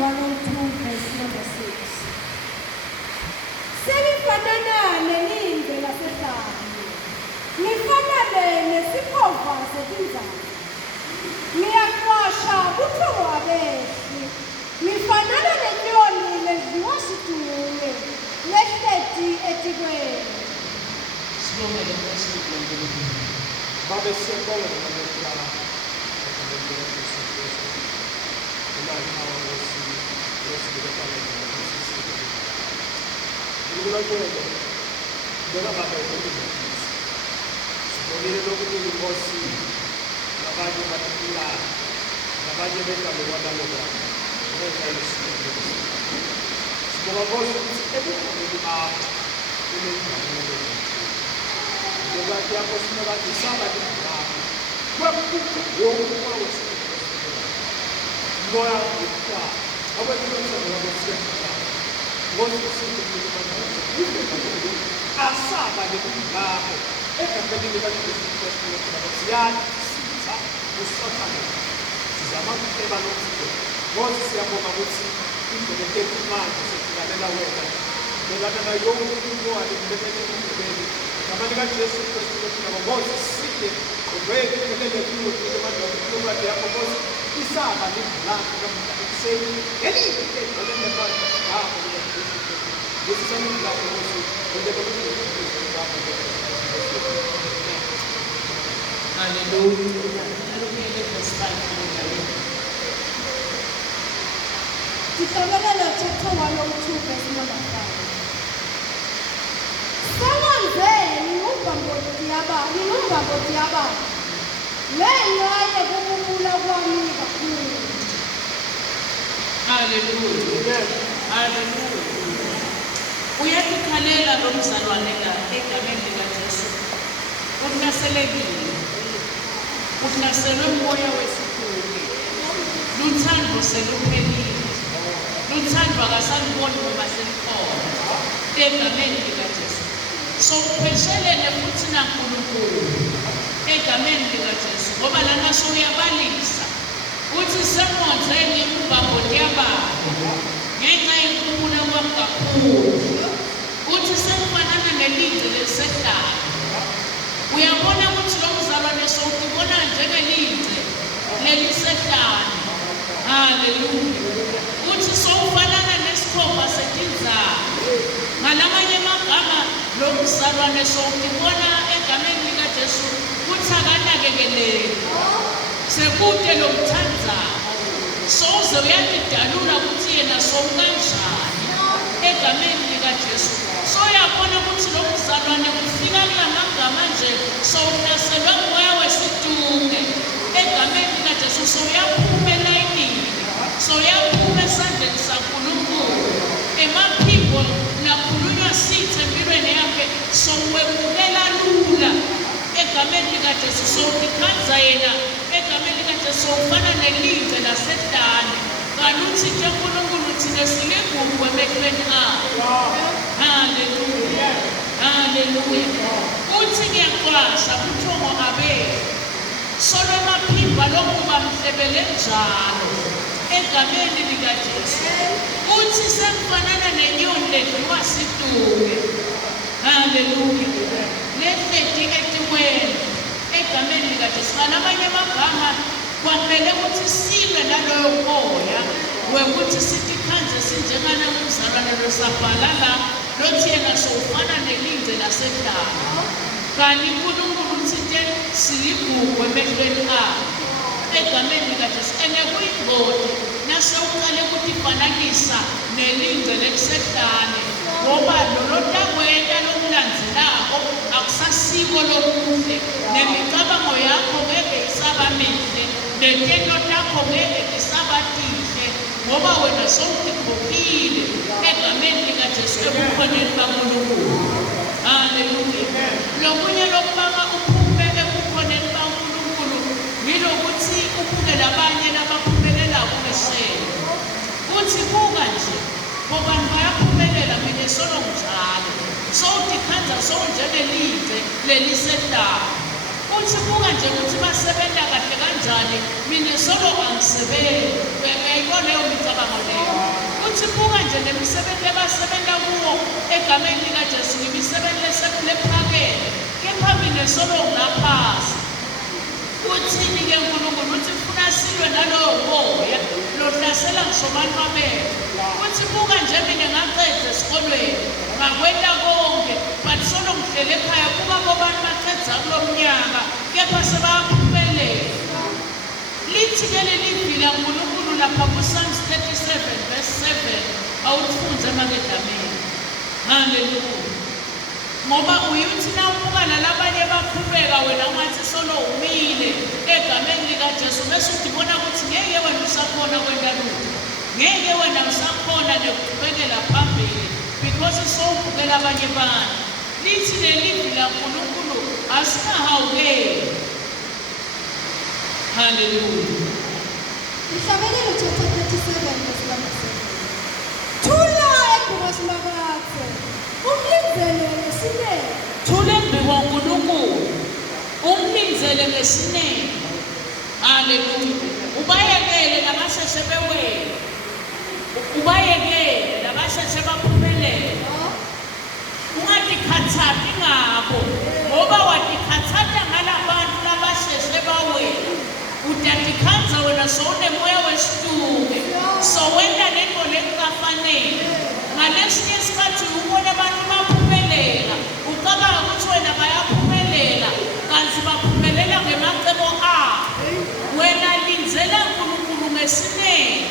102 verse number 6. Selifanana nelindle lasehlane, lifanane nesikhova setinzana. Ngiyaqwasha buthongo abehli, lifanana nenyoni ledliwa situle, lehleti etikweni. Sibongele Nkosi uNkulunkulu. Babe siyabonga ngokuhlala. Sibonile lokuthi Inkosi nabanye bathulana nabanye bekalokwana lokwana ngenxa yesibongo. Sibonga Nkosi ukuthi ebukhoneni bakho kunenjabulo. Ngoba kuyakhosinga bathi saba nendaba kwakukho wonke kwawesibongo. Moya ukuthiwa abathulana ngokusiyakhala. Asaba lekungako egameni likaJesu Kristu siyani sitha usathane sizama ukuceba lokho ngoba siyabonga ukuthi indlela yethu manje sesilalela wena ngezana na yonke into alibekele endleleni ngamanye kaJesu Kristu ngoba sike ubeke kelele kuyo abantu ukuthi yakho ngoba isaba lidlala kamuva ekuseni elihle ngolende manje this is something that we Hallelujah. Chapter 102 verse number 5. Sawenzeni ngubamboti yaba. Lengaye kubukula kwami kakhulu. Hallelujah. Hallelujah. Uyakukhalela lo mzalwane la egameni likaJesu. Unaselekile. Unaselwe umoya wesikhulu. Luthando seluphelile. Luthando akasaluboni ngoba selikhona. Egameni likaJesu. So upheshelele futhi naNkulunkulu. Egameni likaJesu ngoba lana soyabalisa. Uthi semonzeni ubamboti yababo. Ngenxa yenkunkula kwami kakhulu. Uthi sekufanana nelindle lesehlane. Uyabona ukuthi lo mzalwane sowubona njengelindle lelisehlane. Hallelujah. Uthi sowufanana nesikhova setinzana. Ngalamanye amagama lo mzalwane sowubona egameni likaJesu uthi akanakekeleli. Sekude lo mthandazo. Soze uyadalula ukuthi yena sowukanjani egameni likaJesu. Soyabona ukuthi lo mzalwane kufika kulamagama nje sowunaselwe umoya wesitunge egameni likaJesu. Soyaphuma elayinini, soyaphuma esandleni saNkulunkulu. Emaphimbo nakhulunywa sithi empilweni yakhe sowemukela lula egameni likaJesu. Sowukhanza yena egameni likaJesu ufana nelindle lasehlane. Kaluthi nje uNkulunkulu thina silegugu emehlweni akhe. Hallelujah. Hallelujah. Uthi ngiyaqwasha buthongo abehli. Solo emaphimbo lokhu bamhlebele njalo egameni likaJesu. Uthi sekufanana nenyoni ledliwa situke. Hallelujah. Lehleti etikweni egameni likaJesu. Ngalamanye amagama kwamele ukuthi sibe naloyo moya wekuthi sithi khanze sinjengana umzalwane losabhala la lothi yena sowufana nelindle lasehlane. Kanti uNkulunkulu uthi siligugu emehlweni akhe egameni likaJesu. Kuyingoti nasewuqale ukufananisa nelindle lesehlane ngoba lolo takwena lokulandzelako akusasiko lokuhle nemicabango yakho ngeke isaba mihle netento takho ngeke isaba tihle ngoba wena sowukhokhile egameni likaJesu ebukhoneni kaNkulunkulu. Hallelujah. Lokunye lokubanga uphume ebukhoneni kaNkulunkulu yilokuthi uphume labanye labaphumelela kuwesele. Uthi buka nje ngoba bayaphumelela mina solo njalo. Sowudikhanza sowunjengelindle lelisehlane. uthi buka nje ukuthi basebenza kahle kanjani mina solo angisebenzi uyayibona leyo micabango leyo uthi buka nje nemisebenzi abasebenza kuwo egameni likaJesu ngimisebenzi lephakeme kepha mina solo ngaphasi uthini ke uNkulunkulu uthi ufuna silwe nalowo moya lohlasela ngisho abantu bamehlo uthi buka nje mina ngaqeda esikolweni ngakwenda konke but solo ngihlele ekhaya kuba bobani baqedza kulo mnyaka kepha sebaphumelela lithi ke leli vila uNkulunkulu lapha kuPsalms 37 verse 7 awufunze makedameni haleluya ngoba uyuthi na ubuka nalabanye baqhubeka wena ngathi solo umile egameni likaJesu bese udibona ukuthi ngeke wena usakhona kwenda lutho ngeke wena usakhona nokuqhubekela phambili because sowubukela abanye abantu lithi leli vila uNkulunkulu asikahawukeli haleluya Isabelelo chapter 37 verse 1. Thula eGqosi lakho. Umlindele ngesineke. thule mbiko uNkulunkulu umlindele ngesineke haleluya ubayekele nabasheshe bewele ubayekele nabasheshe baphumelele ungadikhathati ngabo ngoba wadikhathata ngalabantu labasheshe bawela udadikhanza wena sowunemoya wesituke sowenda lento lekukafanele ngalesinye isikhathi ubona abantu baphumelela ucabanga ukuthi wena bayaphumelela kanti baphumelela ngemacebo abo wena lindzela uNkulunkulu ngesineke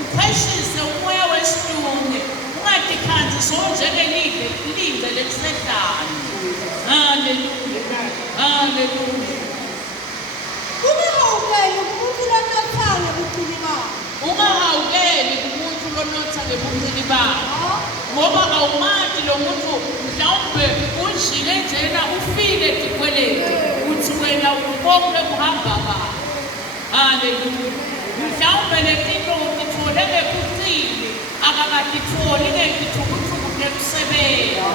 upheshise umoya wesituke ungadikhanzi sowunjengelinde lelisedlala haleluya haleluya Ungahawukeli umuntu lonothana kuqini bakho. ungahawukeli umuntu lonotha ngebuqili bakho ngoba awumazi lo muntu mhlawumbe unjile njena ufile dikweleti uthi wena ubonke kuhamba kahle haleluya mhlawumbe letinto utithole ngekuqili akakatitholi ngekithukuthuku nekusebenza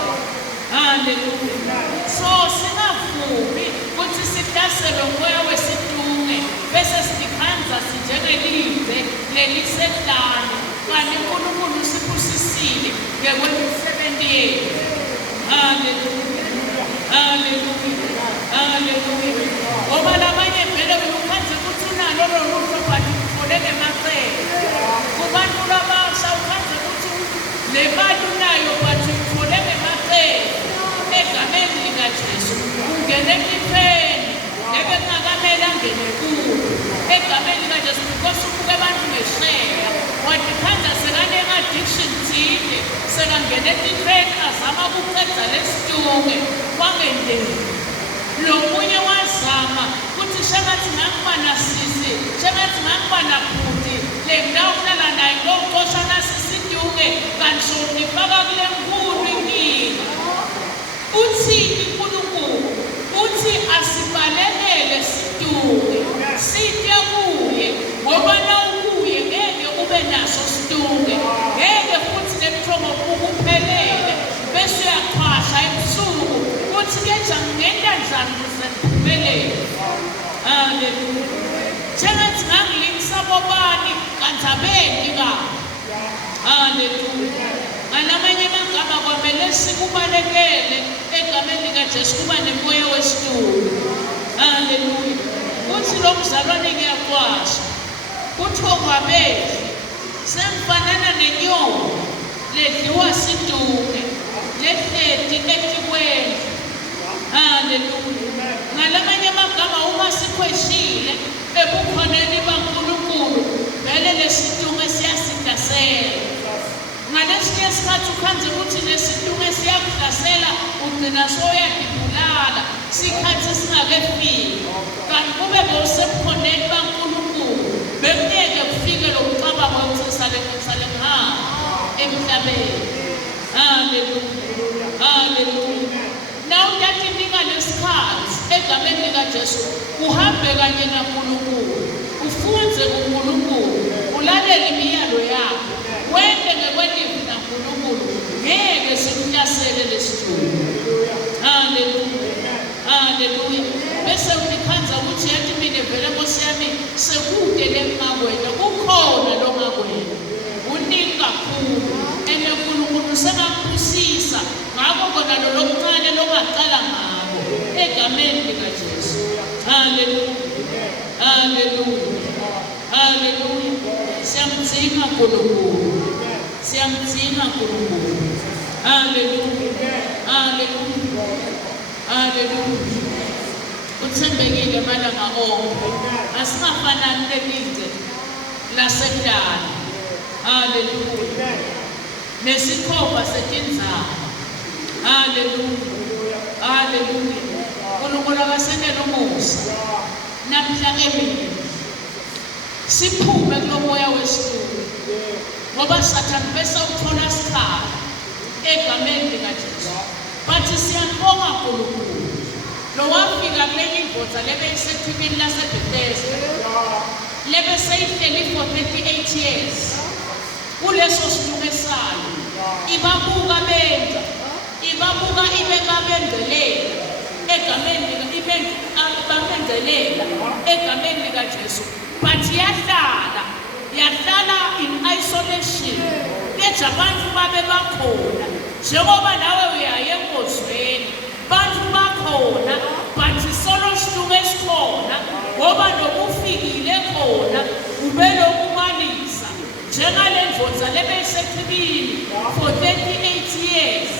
haleluya so singavumi ukuthi sihlaselwe umoya wesituke bese sidikhanza sinjengelinde lelisedlane kanti uNkulunkulu usiphusisile ngekwemisebenzi yethu haleluya haleluya haleluya ngoba labanye vele ukhanze ukuthi unalo lolutho but uthole ngemacebo kubantu labasha ukhanze ukuthi le mali unayo but uthole ngemacebo egameni likaJesu ungene eklipheni nebekungakamele angene kuwo egameni likaJesu because ubuke abantu ngesheya wadikhanza sekane-addiction thile sekangene eklipheni azama ukuqeda lesituke kwangendeni lo munye wazama ukuthi shengathi ngakuba nasisi shengathi ngakuba nabhuti le ndawo kulala naye ngokuxoshana sisituke kanti sonifaka kule nkulu inkinga uthini uNkulunkulu uthi asibalekele situke sitye kuye ngoba nawukuye ngeke ube naso situke ngeke futhi nemthongo ukuphelele bese uyaqhasha ebusuku uthi ke ngenta njani ukuze ngiphelele haleluya njengathi ngangilingisa bobani kanti abendi kabi haleluya ngalamanye amagama kwamele sikubalekele egameni likaJesu kuba nemoya wesituke haleluya uthi lo mzalwane ngiyaqwasha uthi okwabedli semfanana nenyoni ledliwa situke lehleti etikweni haleluya ngalamanye amagama uma sikhweshile ebukhoneni baNkulunkulu vele lesituke siyasidasela ngalesinye isikhathi ukhanze ukuthi lesituke siyakuhlasela ugcina soyadibulala sikhathi singakefiki kanti kube bowusebukhoneni baNkulunkulu bekungeke kufike lo mcabango wokusale ngihamba emhlabeni haleluya haleluya nawe uyadinga lesikhathi egameni likaJesu uhambe kanye naNkulunkulu ufunze kuNkulunkulu ulalele imiyalo yakhe wende ngekwelivi naNkulunkulu ngeke sikuhlasele lesituke haleluya haleluya bese vele Nkosi yami sekude lengakwena kukhona longakwena uningi kakhulu ene uNkulunkulu sengakubusisa ngakho kona lo lokuncane longaqala ngako egameni likaJesu. Haleluya, haleluya, haleluya. Siyamdinga uNkulunkulu, siyamdinga uNkulunkulu. Haleluya, haleluya, haleluya. Uthembekile malanga onke, asingafanani lelizwe lasekudala. Haleluya, nesikhova setinzalo. Haleluya, haleluya. uNkulunkulu akasenele umusa namhla emini siphume kulo moya wesitulo ngoba Sathane bese uthola sikhala egameni likaJesu. Bathi siyambonga uNkulunkulu lo wafika kuleli ndvodza lebeyisethibini laseBhethesda lebeseyihleli for 38 years kuleso situlo sayo ibabuka benza ibabuka ibekabendelela egameni bamendelela egameni likaJesu. But yahlala in isolation keja abantu babe bakhona njengoba nawe uyaye enkozweni bantu bakhona but solo situlo esikhona ngoba nokufikile khona ubelokumalisa njengale ndvodza lebeyisechibini for 38 years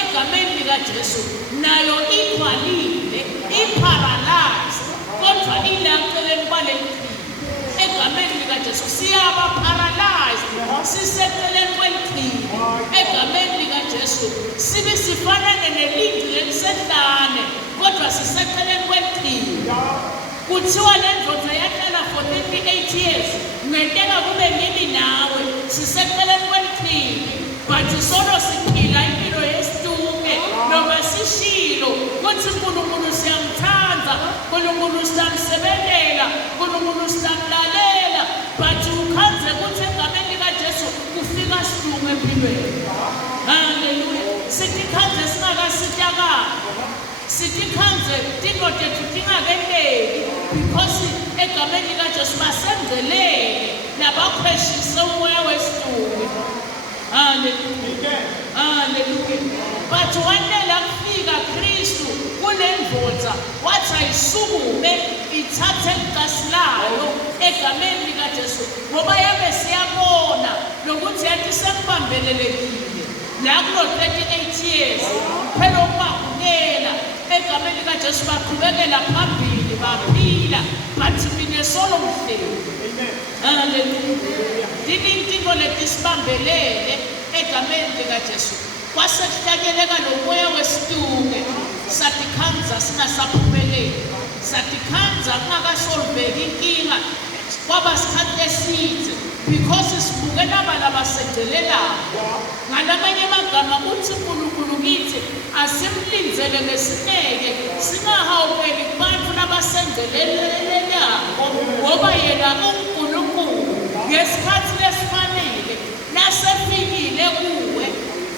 egameni likaJesu nayo ikhwalile iparalyzed kodwa ilanceleni kwalelikhili egameni likaJesu siyaba paralyzed siseceleni kwelikhili egameni likaJesu sibe sifanane nelindi lelisehlane kodwa siseceleni kwelikhili. Kuthiwa le ndvodza yahlala for 38 years ngenteka kube ngimi nawe siseceleni kwelikhili but solo siphila impilo yesituke noma sishilo kuthi uNkulunkulu siyamthanda uNkulunkulu siyamsebenzela uNkulunkulu siyamlalela but ukhanze kuthi egameni likaJesu kufika situke empilweni. Haleluya. Sitikhanze singakasityakala sitikhanze tinto tethu tingakeneli because egameni likaJesu basenzelele nabakhweshise umoya wesituke. Hallelujah. Hallelujah. But wanela kufika Kristu kule ndvodza wathi ayisukume ithathe igasi layo egameni likaJesu ngoba yabe siyabona lokuthi yathi sekubambelelekile la kulo 38 years phela ukubakela egameni likaJesu baqhubekela phambili baphila bathi mina solo mhleli. Hallelujah. Dinto letisibambelele egameni likaJesu kwasekuhlanyeleka lomoya wesituke satikhanza singasaphumeleli satikhanza kungakasolveki inkinga kwaba isikhathi eside because sibukela abantu abasendelelayo. Ngalamanye amagama uthi uNkulunkulu kithi asimlinzele ngesineke singahawukeli kubantu nabasendelelelako ngoba yena uNkulunkulu ngesikhathi lesifanele nasefikile kuwe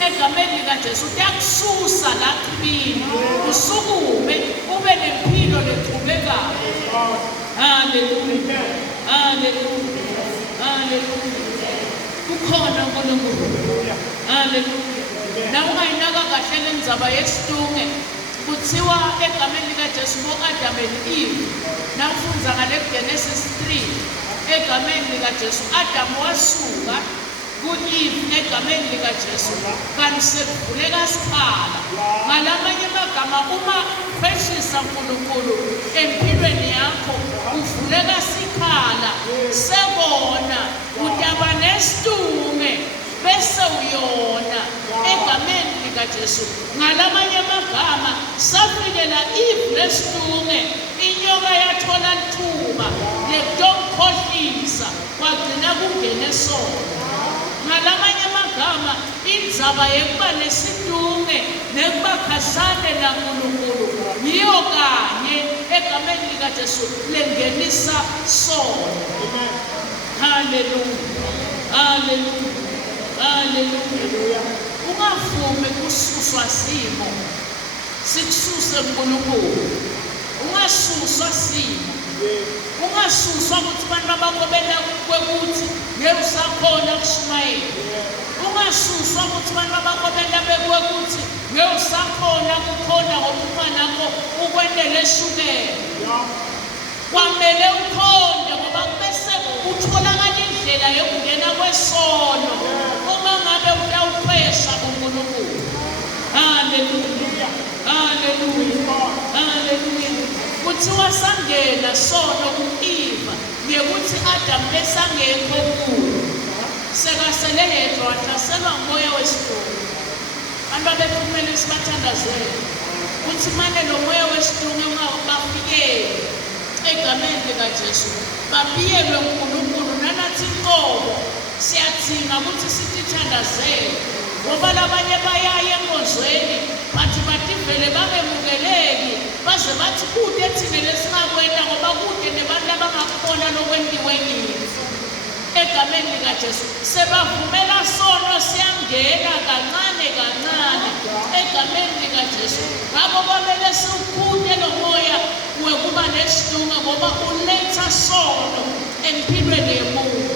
egameni likaJesu uyakususa la kibini usukume ube nempilo leqhubekayo. Haleluya, haleluya, haleluya. Kukhona uNkulunkulu. Haleluya. Na ungayinaka kahle lendzaba yesituke kuthiwa egameni likaJesu ngo-Adam and Eve nakufunza ngale Genesis 3 egameni likaJesu Adam wasuka ku-Eve egameni likaJesu kanti sekuvuleka sikhala. Ngalamanye amagama uma khweshisa uNkulunkulu empilweni yakho uvuleka sikhala sekona utaba nesitume bese uyona egameni likaJesu. Ngalamanye amagama safikela Eve lesitume inyoka yathola ithuba lekumkhohlisa kwagcina kungene sona. Ngalamanye amagama indzaba yekuba nesitume nekuba khashane naNkulunkulu yiyo kanye egameni likaJesu lengenisa sona. Haleluya, haleluya, haleluya. Ungavumi kususwa simo sikususe uNkulunkulu. Ungasuswa simo ungasuswa ukuthi abantu abakho benda kwekuthi ngeke usakhona kushumayela. Ungasuswa ukuthi abantu abakho benda bekwekuthi ngeke usakhona kukhona ngoba umfanakho ukwendele eshukela. Kwamele ukhonde ngoba bese utholakala indlela yokungena kwesono uma ngabe utawuphesha kuNkulunkulu. Haleluya, haleluya, haleluya. Kuthiwa sangena sono ku-Eva ngekuthi Adamu besangekho kuwo. Sekasele yedwa wahlaselwa ngumoya wesidumo. Abantu abephumele sibathandazele kuthi manje lo moya wesidumo ungabafikeli egameni likaJesu babiyelwe uNkulunkulu nanathi inkomo siyadinga ukuthi sitithandazele ngoba labanye bayaya enkonzweni bathi vele bangemukeleki baze bathi kude thina lesingakwenda ngoba kude nebantu abangakhona lokwendiwe kithi. Egameni likaJesu sebavumela sono siyangena kancane kancane egameni likaJesu. Ngakho kwamele siwukhunye lo moya wekuba nesidunga ngoba uletha sono empilweni yomuntu.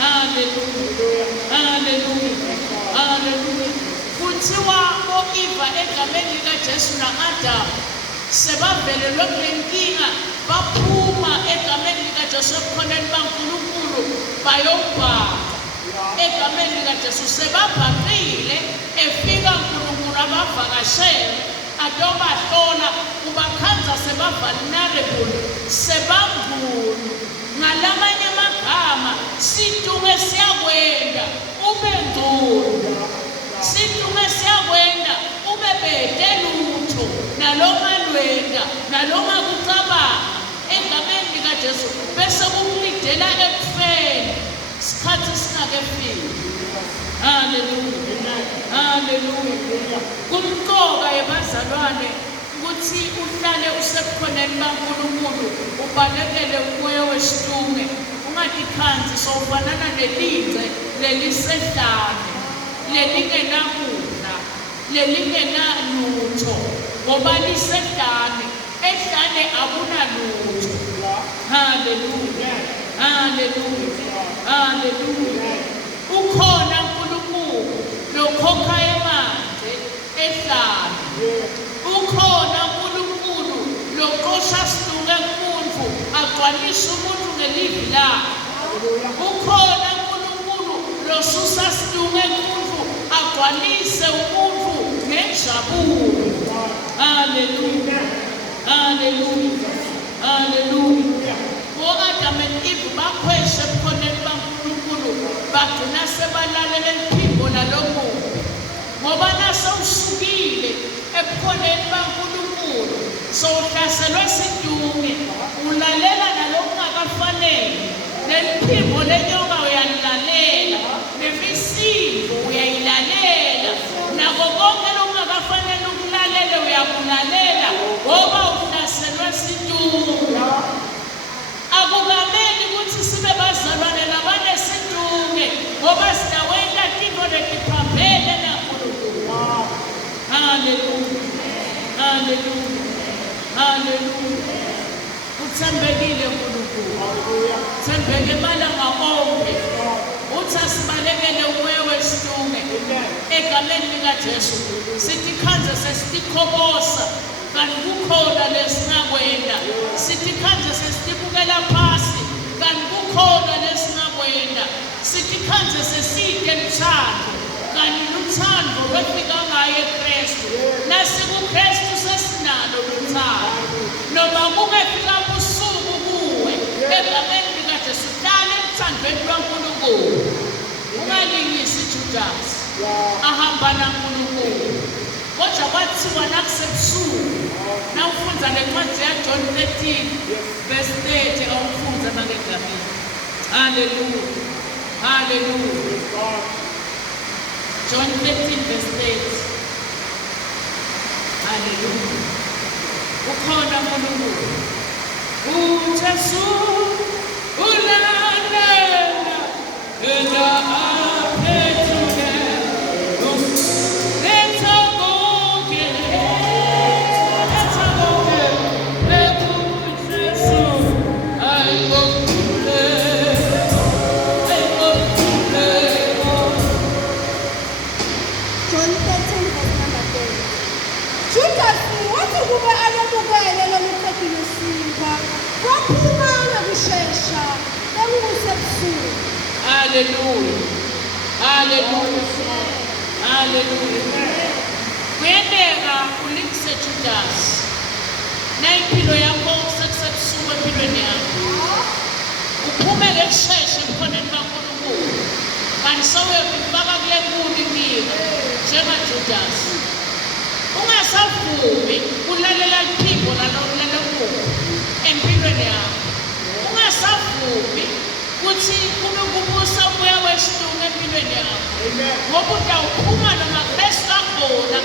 Haleluya, haleluya, haleluya. Kuthiwa o-Eva egameni likaJesu na-Adamu sebavelelwe kulenkinga baphuma egameni likaJesu ebukhoneni baNkulunkulu bayobhaka. Egameni likaJesu sebabhakile efika uNkulunkulu abavakashele atobahlola kubakhanza seba-vulnerable sebangulu. Ngalamanye amagama sidume siyakwenda ube ngcono, sidume siyakwenda ube bede lutho nalomalwenda nalomakucabanga egameni likaJesu bese kukulidela ekufeni isikhathi singakefiki. Haleluya, haleluya. Kumqoka yebazalwane ukuthi uhlale usebukhoneni baNkulunkulu ubalekele umoya wesitume ungatikhanzi sowufanana nelince lelisehlane lelingenakudla lelingenalutho ngoba lisehlane ehlane akunalutho. Haleluya, haleluya, haleluya. Ukhona uNkulunkulu lokhokha emanzi ehlane. Ukhona uNkulunkulu loqosha sidunge kumuntu agcwalise umuntu ngelivi lakhe. Ukhona uNkulunkulu losusa sidunge kumuntu agcwalise umuntu ngenjabulo. Haleluya, haleluya, haleluya. O-Adamu and Eve bakhweshe ebukhoneni baNkulunkulu bagcina sebalalela liphimbo lalomuntu ngoba nasewusukile ebukhoneni baNkulunkulu sowuhlaselwe sidunge ulalela nalokungakafanele. Leliphimbo lenyoka uyalilalela, nemisindo uyayilalela, nako konke lokungakafanele ukulalele uyakulalela ngoba uhlaselwe sidunge. Akukameli ukuthi sibe bazalwane labanesidunge ngoba sidawenda tintfo letiphambene naNkulunkulu. Haleluya, haleluya, haleluya. Uthembekile uNkulunkulu, thembeke malanga onke. Uthi asibalekele umoya wesidume egameni likaJesu. Sitikhanze sesitikhobosa kanti kukhona lesingakwenda. Sitikhanze sesitibukela phasi kanti kukhona lesingakwenda. Sitikhanze seside luthando kanti luthando lwefika ngaye eKristu. NasikuKristu sesinalo luthando. Noma kungefika busuku kuwe egameni likaJesu hlale emthandweni lwaNkulunkulu. Ungalingisi Judas ahamba naNkulunkulu. Kodwa kwathiwa nakusebusuku nawufunda lencwadi yaJohn 13 verse 30 awufunda nangegameni. Haleluya, haleluya. John 13 verse 30. Haleluya. Ukhona uNkulunkulu. uJesu ulandela aphethuke letha konke lekuJesu. Hallelujah. Hallelujah. Hallelujah. Kuyendeka ulikise Judas. Na impilo yakho sekusebusuku empilweni yakho. Uphume ngekusheshe ebukhoneni kaNkulunkulu. Kanti sowuyofaka kule nkulu impilo njengaJudas. Ungasavumi kulalela iphimbo lalokukhulu empilweni yakho. Ungasavumi kuthi kube kubusa umoya wesihlungu empilweni yakho. Ngoba utawuphuma noma kulesikhakhona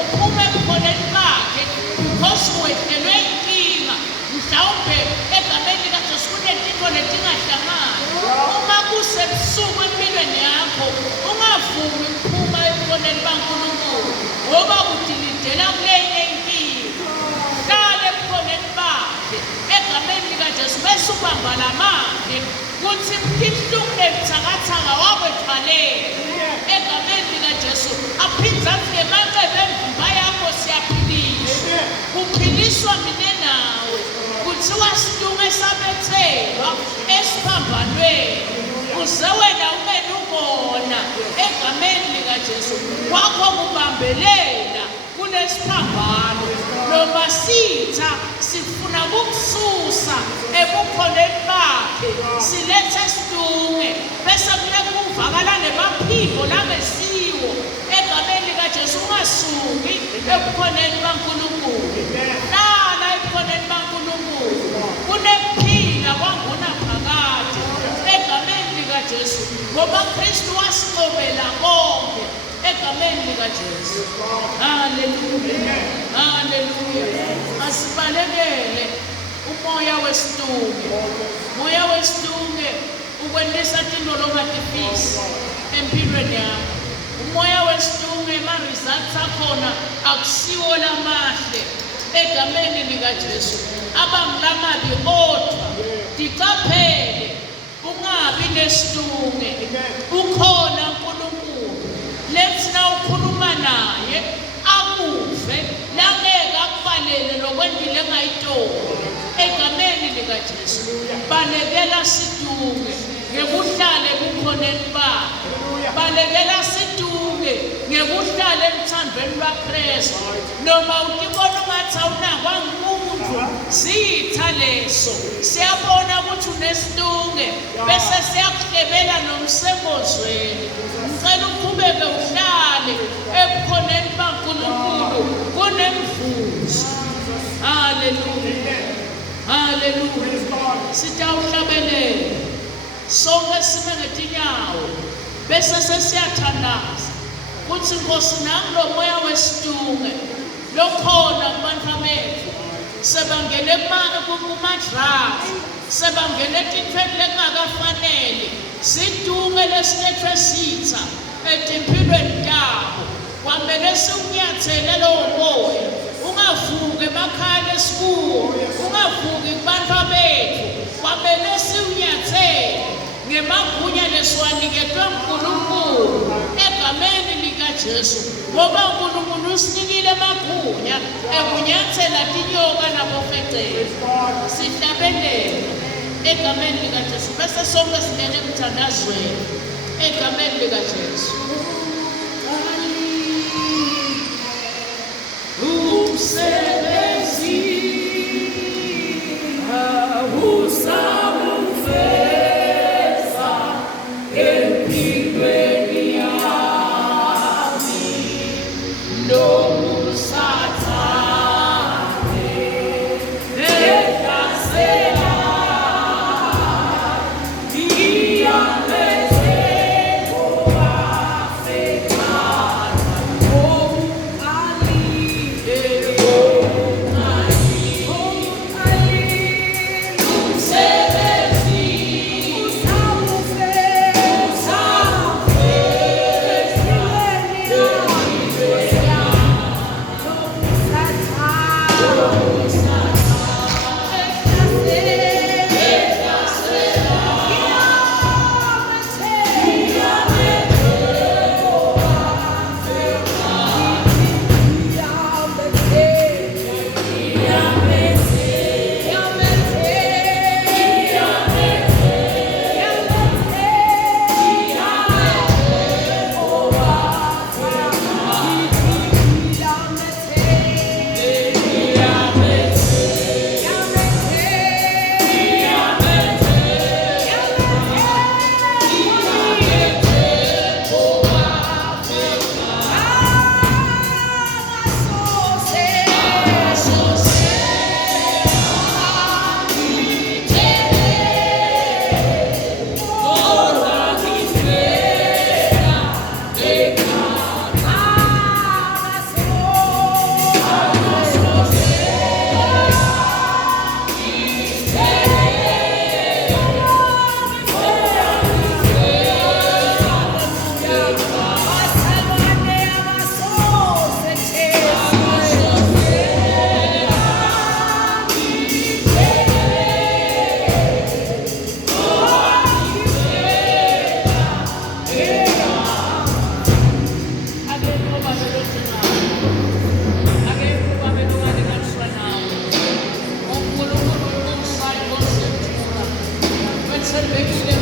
uphume ebukhoneni bakhe because wehlelwe inkinga mhlawumbe egameni likaJesu kunezinto letingahlangani. Uma kusebusuku empilweni yakho ungavumi ukuphuma ebukhoneni baNkulunkulu ngoba udilidela kulenye inkinga. Hlala ebukhoneni bakhe egameni likaJesu bese ubamba lamandla kuthi ibuhlungu lebuthakathaka wakwethwalela egameni likaJesu aphinde athi emanxeba emvimba yakho siyaphiliswa. Kuphiliswa mina nawe kuthiwa sihlungu esabethelwa esiphambanweni uze wena ube nukona egameni likaJesu wakho kubambelela kulesiphambano noma sitha sifuna ukukususa ebukhoneni bakhe silethe sihlungu bese kuvakala nemaphimbo lamesiwo egameni likaJesu. Ungasuki ebukhoneni baNkulunkulu, hlala ebukhoneni baNkulunkulu. Kunephila kwanguna phakade egameni likaJesu ngoba Kristu wasiqobela konke egameni likaJesu. Hallelujah. Hallelujah. Asibalekele umoya wesihlungu. Umoya wesihlungu ukwendisa into longatifisi empilweni yakho. Umoya wesihlungu ema-results akhona akusiwo lamahle egameni likaJesu. Abangilamabi kodwa dicaphele ungabi nesihlungu. Ukhona uNkulunkulu lethi na ukhuluma naye akuve langeke akufanele lokwendile engayitoli egameni likaJesu. Balekela sihlungu ngekuhlala ebukhoneni bakhe. Balekela sihlungu ngekuhlala emthandweni lwaKristu. Noma utibona ungathi awunakwa ngumuntu zitha leso siyabona ukuthi unesihlungu bese siyakuhlebela nomsebozweni. Ngicela uqhubeke uhlale ebukhoneni baNkulunkulu kunemvuzo. Hallelujah. Hallelujah. Sitawuhlabelela sonke sime ngetinyawo bese sesiyathandaza kuthi Nkosi nami lo moya wesihlungu lokhona kubantu bethu sebangene kuma-drugs sebangene etintweni lekungakafanele sidunge lesilethwe sitha etimpilweni tabo. Kwamele siwunyathele lowo moya ungavuki emakhaya esikuwo, ungavuki kubantu bethu. Kwamele siwunyathele ngemagunya lesiwaniketwe uNkulunkulu egameni likaJesu ngoba uNkulunkulu usinikile amagunya ekunyathela tinyoka nabofecele. Sihlabelele egameni likaJesu bese sonke singene emthandazweni egameni likaJesu.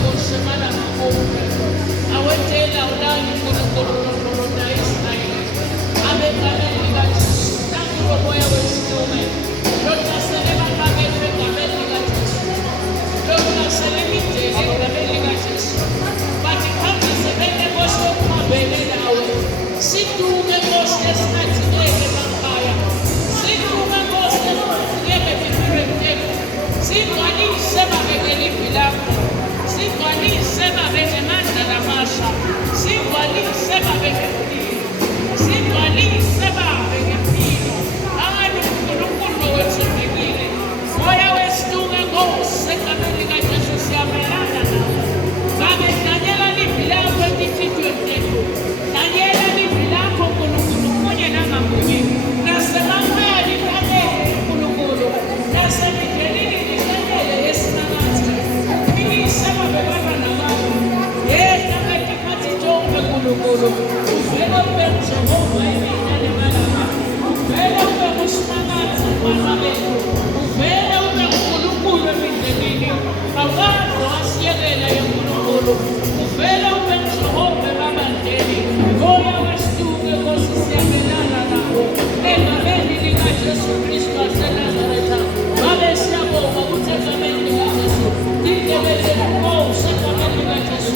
ngosemala ngakuphe awethela ulangi uNkulunkulu Israyeli abekaleni likaJesu nangulo moya wesitume lotasele bapakethwe egameni likaJesu lotasele midele egameni likaJesu bathi khambise bene Nkosi okuhambele nawe siduke Nkosi esingathingeke emakhaya siduke Nkosi esingathingeke empilweni yethu sigcwalise babeke livi lakho sigcwalise babeke amandla lamasha sigcwalise babeke impilo sigcwalise babeke impilo abantu uNkulunkulu wethembekile moya wesituke Nkosi egameni likaJesu siyamelana nawe babe danyela livi lakho entithitweni yethu danyela livi lakho Nkulunkulu kunye nangamunye nasemakhaya lifanele Nkulunkulu nasemidlelini lifanele yesinakathi philise babebantwana bakho yena bekikhathi konke Nkulunkulu uvele ube Jehova imihla nemalanga uvele ube ngusinakathi bantwana bethu uvele ube uNkulunkulu emidlelini awukade wasiyekela yeNkulunkulu uvele ube Jehova ebabandeni moya wesituke Nkosi siyamelana nawo egameni likaJesu Kristu waseNazaretha babe siyabonga ukuthi egameni likaJesu indebe zethu Nkosi egameni likaJesu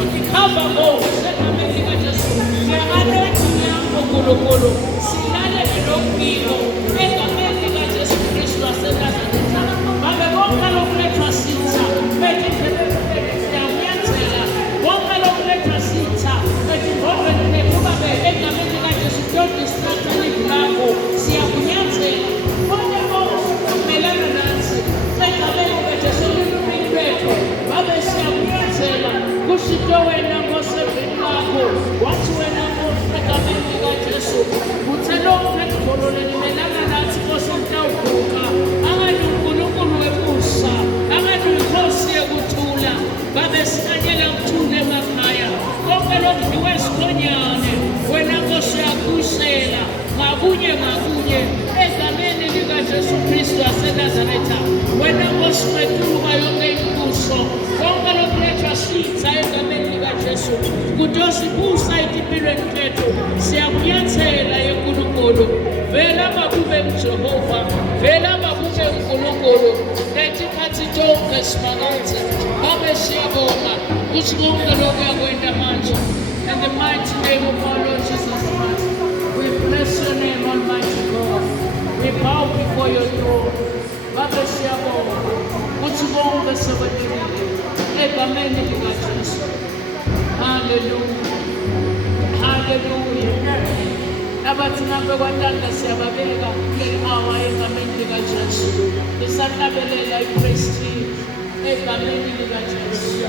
udikhamba Nkosi egameni likaJesu siyakalethwa yakho Nkulunkulu silalele lombiko egameni likaJesu Kristu waseNazaretha babe konke lokulethwa sitha bethi indlebe zethu siyakunyathela konke lokulethwa sitha bethi ingqondweni zethu babe egameni likaJesu todistracta livi lakho siyakunyathela konke okumelana nathi egameni likaJesu lulwimi lwethu babe siyakunyathela kushintsho wena Nkosi eveni lakho wathi wena Nkosi egameni likaJesu uthe lonke elidolole limelana nathi Nkosi utawuguqa angani uNkulunkulu wemusa angani uNkosi yekuthula babe sikanyela ukuthula emakhaya konke lokudliwa esikhonyane wena Nkosi uyakhusela ngakunye ngakunye egameni likaJesu Kristu waseNazaretha wena Nkosi wethuluka yonke imibuso konke lokulethwa sitha egameni likaJesu kutosibusa empilweni zethu siyakunyathela yeNkulunkulu vela makube Jehova vela makube uNkulunkulu lethi khathi konke simakathi babe siyabonga ukuthi konke lokhu yakwenda manje in the mighty name of our Lord Jesus Christ we bless your name Almighty God we bow before your throne babe siyabonga ukuthi konke sekwedlulile egameni likaJesu hallelujah hallelujah abathi nambe kwantanda siyababeka kuleli hour egameni likaJesu lisahlabelela ipraise team egameni likaJesu